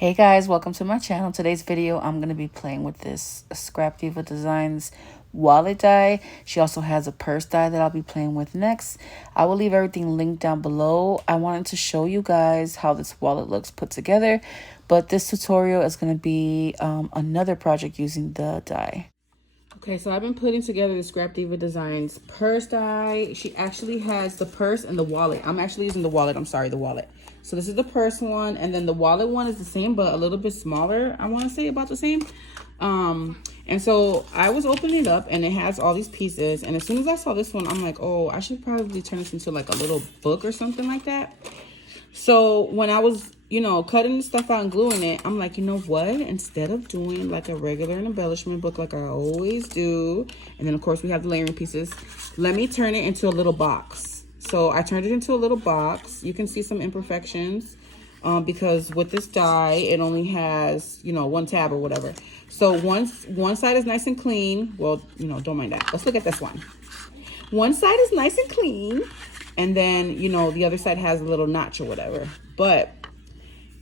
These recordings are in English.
Hey guys, welcome to my channel. Today's video, I'm going to be playing with this Scrapdiva Designs wallet die. She also has a purse die that I'll be playing with next. I will leave everything linked down below. I wanted to show you guys how this wallet looks put together, but this tutorial is going to be another project using the die. Okay, so I've been putting together the Scrapdiva Designs purse die. She actually has the purse and the wallet. I'm actually using the wallet. I'm sorry, the wallet. So this is the purse one, and then the wallet one is the same, but a little bit smaller. I want to say about the same. And so I was opening it up, and it has all these pieces. And as soon as I saw this one, I'm like, oh, I should probably turn this into like a little book or something like that. So when I was, cutting the stuff out and gluing it, I'm like, you know what? Instead of doing like a regular embellishment book like I always do, and then of course we have the layering pieces, let me turn it into a little box. So I turned it into a little box. You can see some imperfections because with this die, it only has, one tab or whatever. So one side is nice and clean. Well, don't mind that. Let's look at this one. One side is nice and clean. And then, the other side has a little notch or whatever. But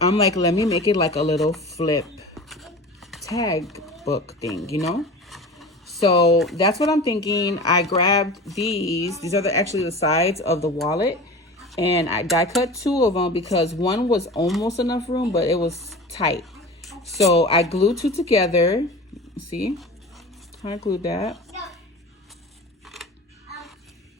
I'm like, let me make it like a little flip tag book thing, So that's what I'm thinking. I grabbed these. These are actually the sides of the wallet. And I die cut two of them because one was almost enough room, but it was tight. So I glued two together. See how I glued that?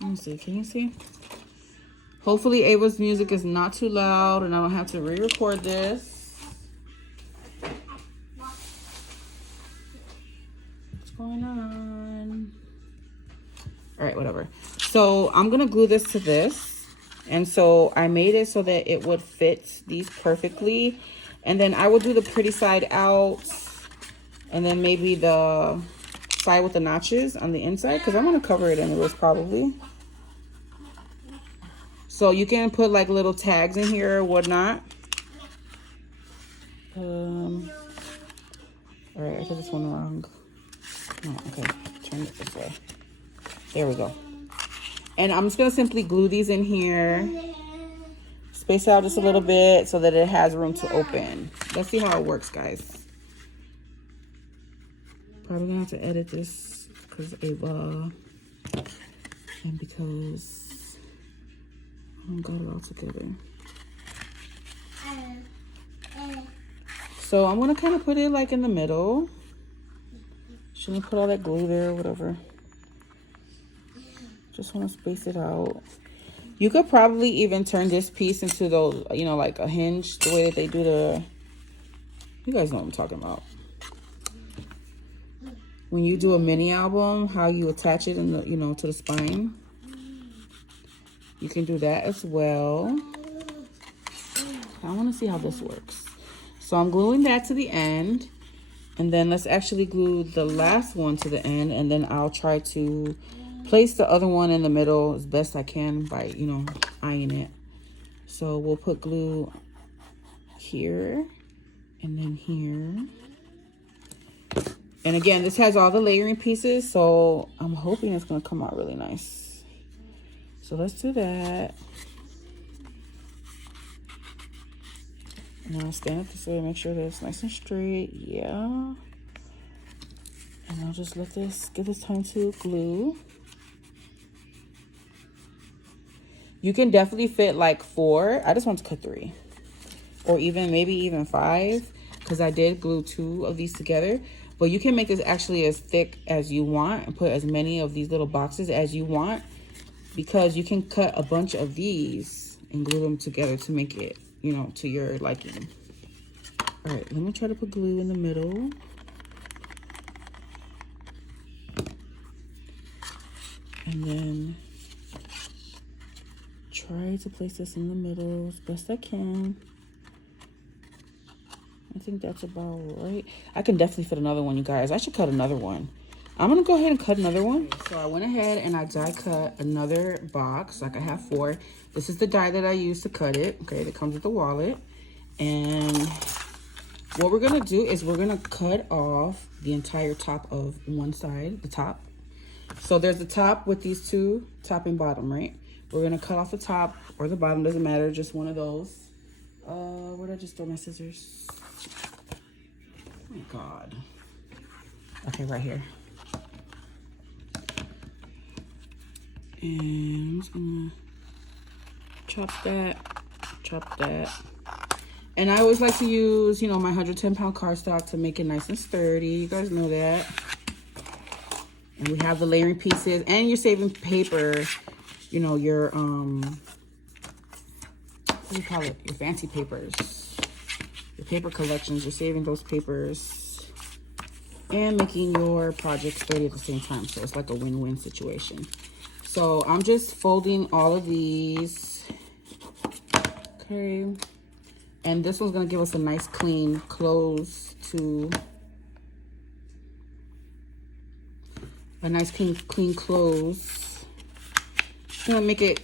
Let me see. Can you see? Hopefully Ava's music is not too loud and I don't have to re-record this. What's going on? All right, whatever. So I'm going to glue this to this. And so I made it so that it would fit these perfectly. And then I will do the pretty side out. And then maybe the side with the notches on the inside. Because I'm going to cover it anyways, probably. So you can put like little tags in here or whatnot. All right, I did this one wrong. No, okay, turn it this way. There we go. And I'm just gonna simply glue these in here. Space out just a little bit so that it has room to open. Let's see how it works, guys. Probably gonna have to edit this because Ava and because I got it all together. So I'm gonna kind of put it like in the middle. Shouldn't put all that glue there or whatever. Just want to space it out. You could probably even turn this piece into those, like a hinge, the way that they do the, you guys know what I'm talking about. When you do a mini album, how you attach it in the, to the spine. You can do that as well. I want to see how this works. So I'm gluing that to the end. And then let's actually glue the last one to the end. And then I'll try to place the other one in the middle as best I can by, eyeing it. So we'll put glue here and then here. And again, this has all the layering pieces. So I'm hoping it's going to come out really nice. So let's do that. Now stand up this way, make sure that it's nice and straight. Yeah. And I'll just let this, give this time to glue. You can definitely fit like 4. I just want to cut 3. Or maybe even 5. Because I did glue 2 of these together. But you can make this actually as thick as you want. And put as many of these little boxes as you want. Because you can cut a bunch of these and glue them together to make it, to your liking. All right, let me try to put glue in the middle. And then try to place this in the middle as best I can. I think that's about right. I can definitely fit another one, you guys. I should cut another one. I'm gonna go ahead and cut another one. So I went ahead and I die cut another box, like I have 4. This is the die that I used to cut it, okay, that comes with the wallet. And what we're gonna do is we're gonna cut off the entire top of one side, the top. So there's the top with these 2, top and bottom, right? We're gonna cut off the top or the bottom, doesn't matter, just one of those. where did I just throw my scissors? Oh my God. Okay, right here. And I'm just gonna chop that. And I always like to use, you know, my 110-pound cardstock to make it nice and sturdy. You guys know that. And we have the layering pieces, and you're saving paper, you know, your, what do you call it? Your fancy papers. Your paper collections, you're saving those papers and making your project sturdy at the same time. So it's like a win-win situation. So I'm just folding all of these. Okay. And this one's gonna give us a nice clean close to a nice clean close. It's gonna make it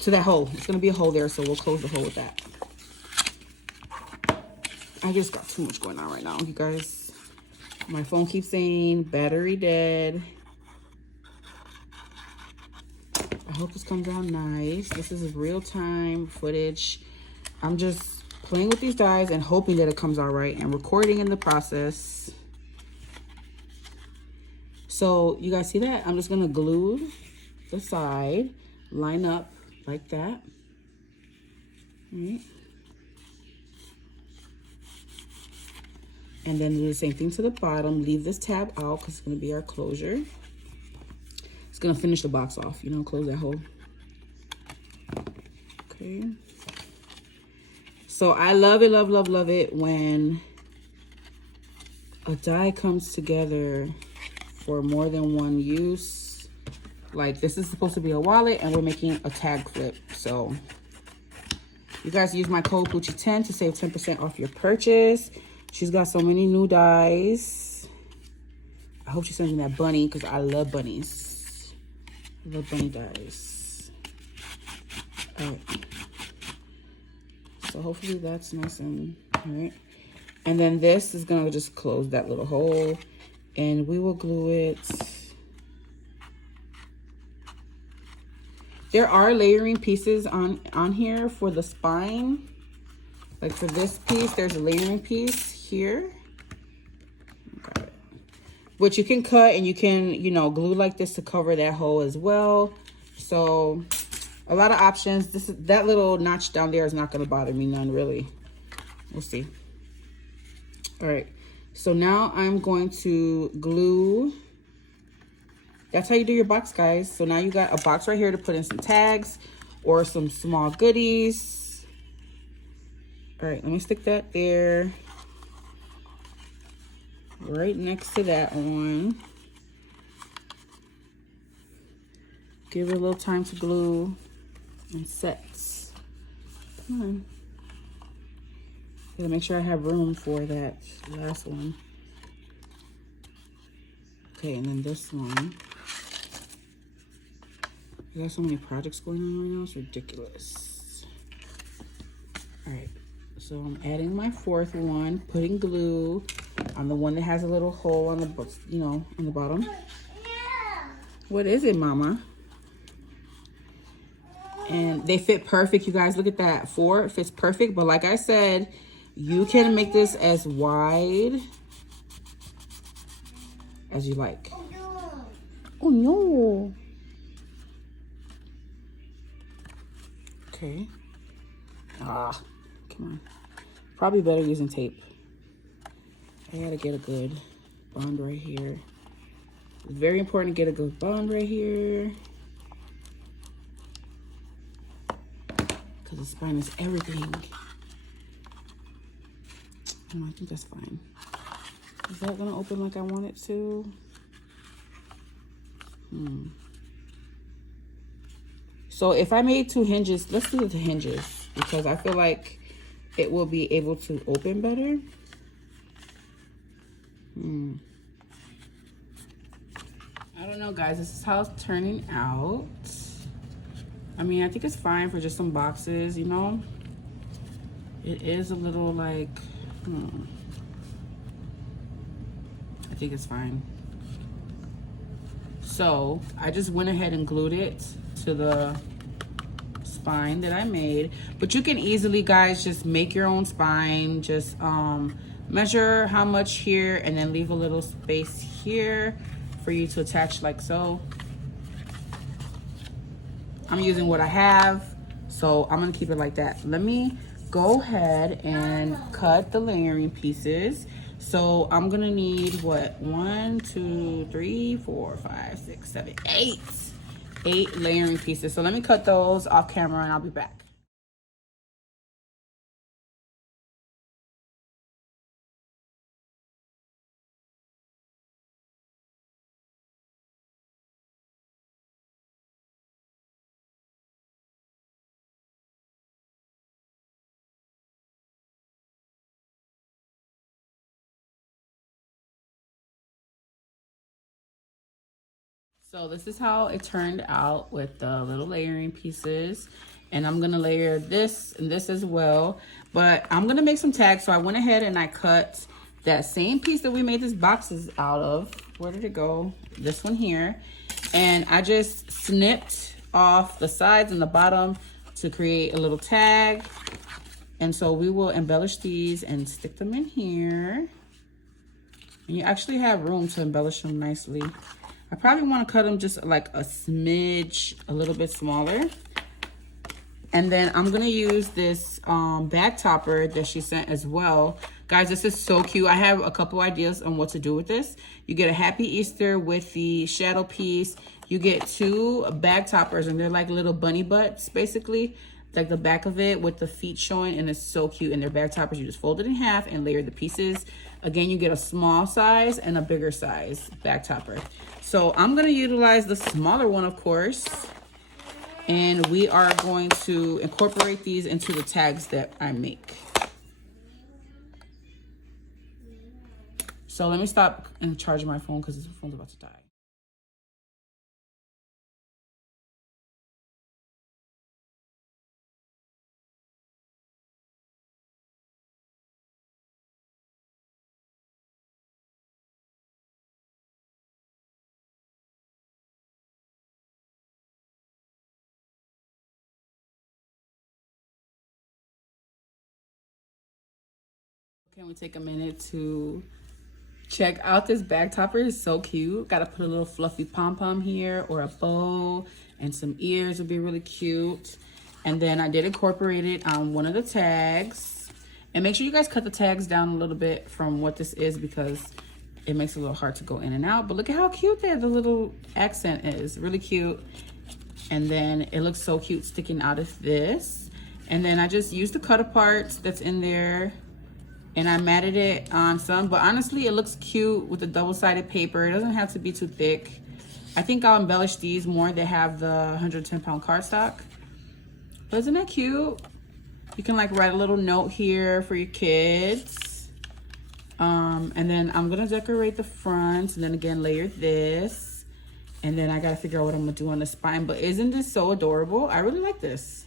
to that hole. It's gonna be a hole there, so we'll close the hole with that. I just got too much going on right now, you guys. My phone keeps saying battery dead. I hope this comes out nice. This is real-time footage. I'm just playing with these dies and hoping that it comes out right and recording in the process. So you guys see that? I'm just gonna glue the side, line up like that. All right. And then do the same thing to the bottom. Leave this tab out because it's gonna be our closure. It's gonna finish the box off, you know, close that hole. Okay. So I love it, love it when a die comes together for more than one use. Like this is supposed to be a wallet and we're making a tag flip. So you guys use my code Poochie10 to save 10% off your purchase. She's got so many new dies. I hope she sends me that bunny because I love bunnies. I love bunny dies. All right. So hopefully that's nice and all right. And then this is gonna just close that little hole and we will glue it. There are layering pieces on here for the spine. Like for this piece, there's a layering piece here. Got it. Which you can cut and you can, you know, glue like this to cover that hole as well. So a lot of options. That little notch down there is not going to bother me none, really. We'll see. All right. So now I'm going to glue. That's how you do your box, guys. So now you got a box right here to put in some tags or some small goodies. All right, let me stick that there. Right next to that one. Give it a little time to glue and set. Come on. Gotta make sure I have room for that last one. Okay, and then this one. I got so many projects going on right now, it's ridiculous. All right, so I'm adding my fourth one, putting glue on the one that has a little hole on the, you know, on the bottom. What is it, Mama? And they fit perfect, you guys. Look at that. 4 fits perfect, but like I said, you can make this as wide as you like. Oh no. Okay. Ah, come on. Probably better using tape. I gotta get a good bond right here. It's very important to get a good bond right here. Because the spine is everything. Oh, I think that's fine. Is that gonna open like I want it to? So if I made 2 hinges, let's do the hinges because I feel like it will be able to open better. I don't know, guys. This is how it's turning out. I mean, I think it's fine for just some boxes, you know. It is a little like, I think it's fine. So I just went ahead and glued it to the spine that I made. But you can easily, guys, just make your own spine. Just measure how much here and then leave a little space here for you to attach like so. I'm using what I have, so I'm gonna keep it like that. Let me go ahead and cut the layering pieces. So I'm gonna need what? 1, 2, 3, 4, 5, 6, 7, 8. 8 layering pieces. So let me cut those off camera and I'll be back. So this is how it turned out with the little layering pieces. And I'm gonna layer this and this as well. But I'm gonna make some tags. So I went ahead and I cut that same piece that we made these boxes out of. Where did it go? This one here. And I just snipped off the sides and the bottom to create a little tag. And so we will embellish these and stick them in here. And you actually have room to embellish them nicely. I probably want to cut them just like a smidge, a little bit smaller. And then I'm going to use this bag topper that she sent as well. Guys, this is so cute. I have a couple ideas on what to do with this. You get a Happy Easter with the shadow piece. You get 2 bag toppers, and they're like little bunny butts, basically. Like the back of it with the feet showing, and it's so cute. And they're bag toppers. You just fold it in half and layer the pieces. Again, you get a small size and a bigger size bag topper. So I'm going to utilize the smaller one, of course. And we are going to incorporate these into the tags that I make. So let me stop and charge my phone because this phone's about to die. Can we take a minute to check out this bag topper? It's so cute. Gotta put a little fluffy pom-pom here or a bow, and some ears would be really cute. And then I did incorporate it on one of the tags. And make sure you guys cut the tags down a little bit from what this is because it makes it a little hard to go in and out. But look at how cute the little accent is. Really cute. And then it looks so cute sticking out of this. And then I just used the cut apart that's in there. And I matted it on some, but honestly, it looks cute with the double-sided paper. It doesn't have to be too thick. I think I'll embellish these more. They have the 110-pound cardstock. But isn't that cute? You can like write a little note here for your kids. And then I'm gonna decorate the front, and then again layer this. And then I gotta figure out what I'm gonna do on the spine. But isn't this so adorable? I really like this.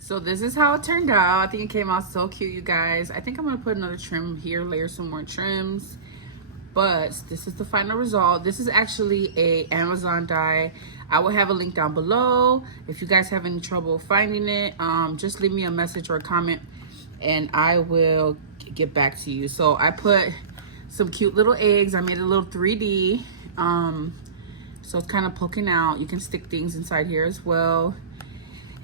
So this is how it turned out. I think it came out so cute, you guys. I think I'm gonna put another trim here, layer some more trims. But this is the final result. This is actually a Amazon die. I will have a link down below. If you guys have any trouble finding it, just leave me a message or a comment and I will get back to you. So I put some cute little eggs. I made a little 3D. So it's kind of poking out. You can stick things inside here as well.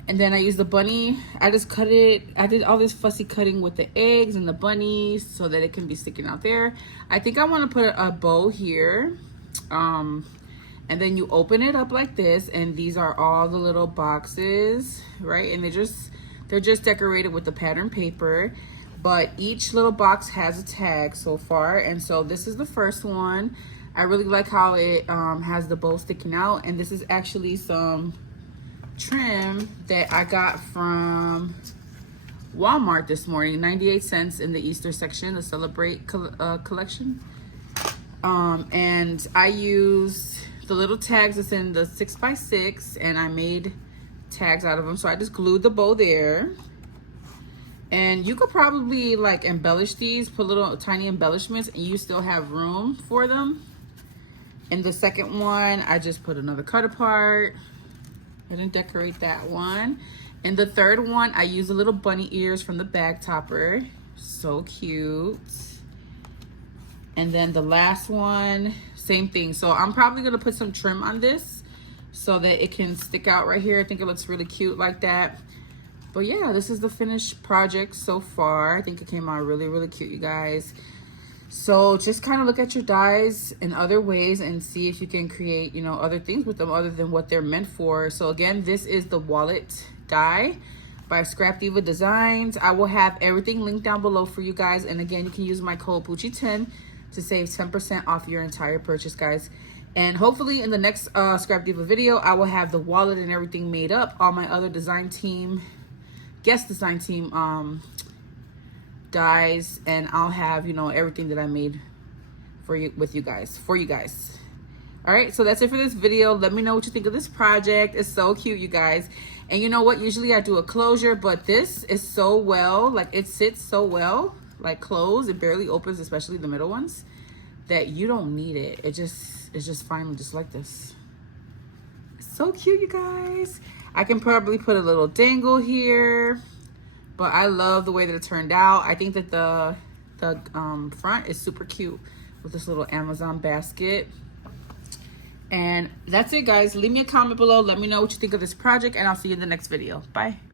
And then I used the bunny. I just cut it. I did all this fussy cutting with the eggs and the bunnies so that it can be sticking out there. I think I want to put a bow here. And then you open it up like this, and these are all the little boxes, right? And they're just decorated with the pattern paper. But each little box has a tag so far. And so this is the first one. I really like how it has the bow sticking out. And this is actually some trim that I got from Walmart this morning, 98 cents in the Easter section, the Celebrate collection. And I used the little tags that's in the 6x6, and I made tags out of them. So I just glued the bow there. And you could probably like embellish these, put little tiny embellishments, and you still have room for them. In the second one, I just put another cut apart. gonna decorate that one. And the third one, I use a little bunny ears from the bag topper. So cute. And then the last one, same thing. So I'm probably gonna put some trim on this so that it can stick out right here. I think it looks really cute like that. But yeah, this is the finished project so far. I think it came out really, really cute, you guys. So just kind of look at your dies in other ways and see if you can create, you know, other things with them other than what they're meant for. So again, this is the wallet die by Scrapdiva Designs. I will have everything linked down below for you guys. And again, you can use my code Poochie10 to save 10% off your entire purchase, guys. And hopefully in the next Scrapdiva video, I will have the wallet and everything made up. All my other design team, guest design team dies, and I'll have, you know, everything that I made for you guys. All right, so that's it for this video. Let me know what you think of this project. It's so cute, you guys. And you know what, usually I do a closure, but this is so well, like it sits so well, like closed. It barely opens, especially the middle ones, that you don't need it. It's just fine just like this. It's so cute, you guys. I can probably put a little dangle here, but I love the way that it turned out. I think that the front is super cute with this little Amazon basket. And that's it, guys. Leave me a comment below. Let me know what you think of this project, and I'll see you in the next video. Bye.